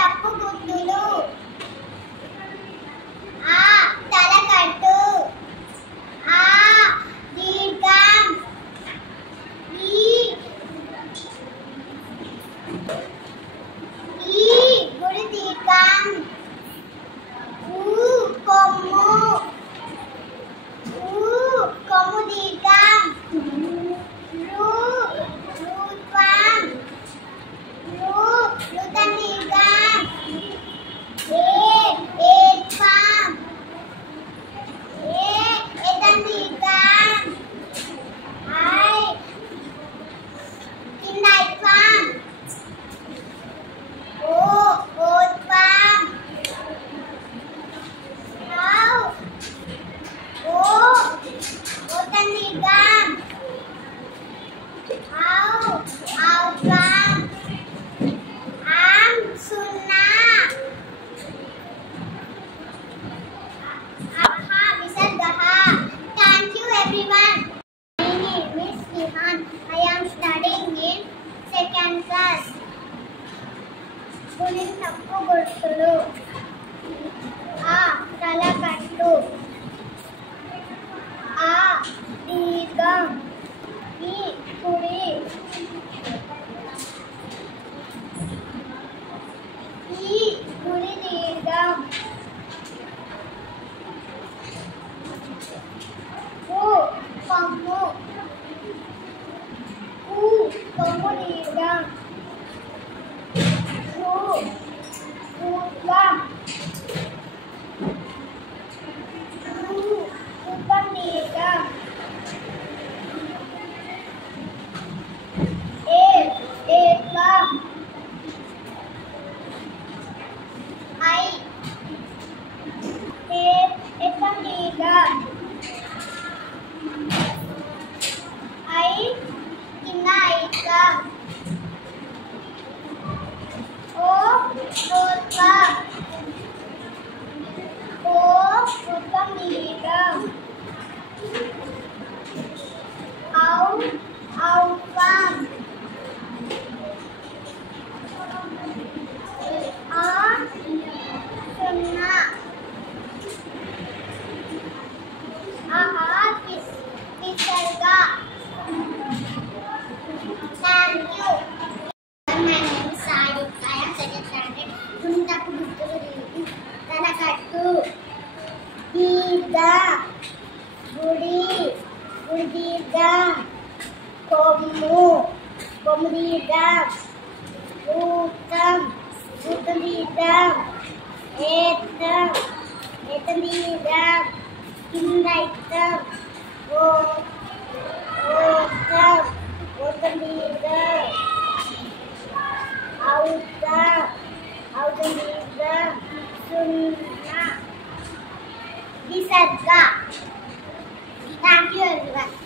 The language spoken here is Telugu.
తప్పు గుర్తులు. ఆ తలకట్టు. ఆ దీర్ఘం. ఈ గుడి దీర్ఘం. కొమ్ము. కొమ్ము దీర్ఘం. ఋత్వం. ఋతం దీర్ఘం. ఏత్వం. ఏతం దీర్ఘం. కింద ఐత్వం. ఓత్వం. ఓతం దీర్ఘం. ఔత్వం. సున్నా. విసర్గః. Thank you everyone. My name is Vihan. I am studying in 2nd class. గుడి తప్పు గుర్తులు. ఆ తలకట్టు. ఆ దీర్ఘం. ఈ గుడి. ఈ గుడి దీర్ఘం. కొమ్ము. కొమ్ము దీర్ఘం. ఋత్వం. ఋత్వం దీర్ఘం. ఏత్వం. ఏత్వం దీర్ఘం. కింద ఐత్వం. ఓత్వం. ఋత్వం దీర్ఘం. ఔత్వం. సున్నా. విసర్గ. Thank you. My name is Sadiq. I am 2nd standard. గుడి తప్పు గుర్తులు. తలకట్టు. దీర్ఘం. గుడి. గుడి దీర్ఘం. కొమ్ము. కొమ్ము దీర్ఘం. ఋతం. ఋతం దీర్ఘం. ఏత్వం. ఏతం దీర్ఘం. కింద ఐత్వం. ఓత్వం. ఓత్వం దీర్ఘం. ఔత్వం. ఔత్వం దీర్ఘం. సున్నా. విసర్గ. Thank you everyone.